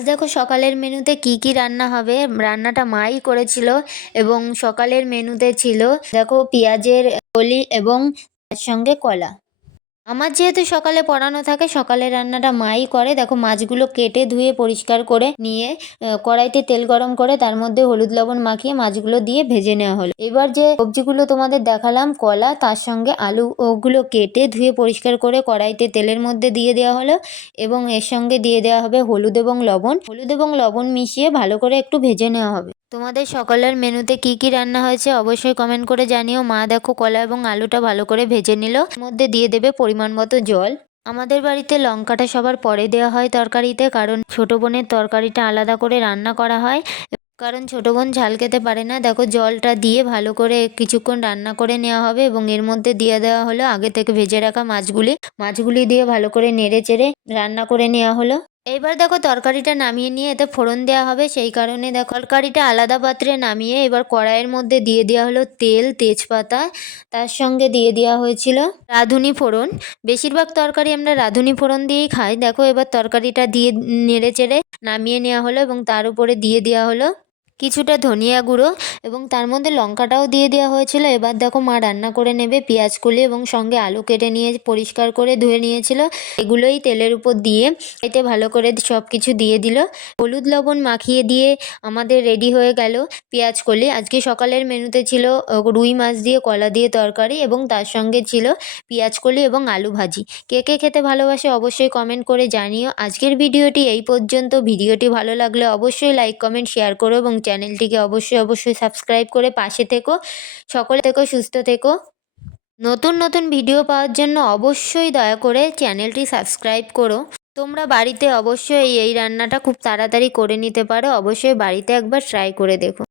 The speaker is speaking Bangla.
আজ দেখো সকালের মেনুতে কি কি রান্না হবে। রান্নাটা মাই করেছিল এবং সকালের মেনুতে ছিল দেখো পেঁয়াজের কলি এবং তার সঙ্গে কলা। আমার যেহেতু সকালে পড়ানো থাকে সকালের রান্নাটা মাই করে। দেখো মাছগুলো কেটে ধুয়ে পরিষ্কার করে নিয়ে কড়াইতে তেল গরম করে তার মধ্যে হলুদ লবণ মাখিয়ে মাছগুলো দিয়ে ভেজে নেওয়া হলো। এবার যে সবজিগুলো তোমাদের দেখালাম, কলা, তার সঙ্গে আলু, ওগুলো কেটে ধুয়ে পরিষ্কার করে কড়াইতে তেলের মধ্যে দিয়ে দেওয়া হলো এবং এর সঙ্গে দিয়ে দেওয়া হবে হলুদ এবং লবণ। হলুদ এবং লবণ মিশিয়ে ভালো করে একটু ভেজে নেওয়া হবে। তোমাদের সকালের মেনুতে কি কি রান্না হয়েছে অবশ্যই কমেন্ট করে জানিও। মা দেখো কলা এবং আলুটা ভালো করে ভেজে নিল। মধ্যে দিয়ে দেবে পরিমাণ মতো জল। আমাদের বাড়িতে লঙ্কাটা সবার পরে দেওয়া হয় তরকারিতে কারণ ছোট বোনের তরকারিটা আলাদা করে রান্না করা হয়। কারণ ছোট বোন ঝাল খেতে পারে না। দেখো জলটা দিয়ে ভালো করে কিছুক্ষণ রান্না করে নেওয়া হবে এবং এর মধ্যে দিয়ে দেওয়া হলো আগে থেকে ভেজে রাখা মাছগুলি। মাছগুলি দিয়ে ভালো করে নেড়ে চেড়ে রান্না করে নেওয়া হলো। এইবার দেখো তরকারিটা নামিয়ে নিয়ে এতে ফোড়ন দেওয়া হবে, সেই কারণে দেখো তরকারিটা আলাদা পাত্রে নামিয়ে এবার কড়াইয়ের মধ্যে দিয়ে দেওয়া হলো তেল, তেজপাতা, তার সঙ্গে দিয়ে দেওয়া হয়েছিল রাঁধুনি ফোড়ন। বেশিরভাগ তরকারি আমরা রাঁধুনি ফোড়ন দিয়েই খাই। দেখো এবার তরকারিটা দিয়ে নেড়ে চেড়ে নামিয়ে নেওয়া হলো এবং তার উপরে দিয়ে দেওয়া হলো কিছুটা ধনিয়া গুঁড়ো এবং তার মধ্যে লঙ্কাটাও দিয়ে দেওয়া হয়েছিল। এবার দেখো মা রান্না করে নেবে। পেঁয়াজ কলি এবং সঙ্গে আলু কেটে নিয়ে পরিষ্কার করে ধুয়ে নিয়েছিল। এগুলোই তেলের উপর দিয়ে এতে ভালো করে সব কিছু দিয়ে দিল। হলুদ লবণ মাখিয়ে দিয়ে আমাদের রেডি হয়ে গেল পেঁয়াজ কলি। আজকে সকালের মেনুতে ছিল রুই মাছ দিয়ে, কলা দিয়ে তরকারি এবং তার সঙ্গে ছিল পেঁয়াজ কলি এবং আলু ভাজি। কে কে খেতে ভালোবাসে অবশ্যই কমেন্ট করে জানিও। আজকের ভিডিওটি এই পর্যন্ত। ভিডিওটি ভালো লাগলে অবশ্যই লাইক, কমেন্ট, শেয়ার করো এবং চ্যানেলটিকে অবশ্যই অবশ্যই সাবস্ক্রাইব করে পাশে থেকো। সকলে থেকো, সুস্থ থেকো। নতুন নতুন ভিডিও পাওয়ার জন্য অবশ্যই দয়া করে চ্যানেলটি সাবস্ক্রাইব করো। তোমরা বাড়িতে অবশ্যই এই রান্নাটা খুব তাড়াতাড়ি করে নিতে পারো। অবশ্যই বাড়িতে একবার ট্রাই করে দেখো।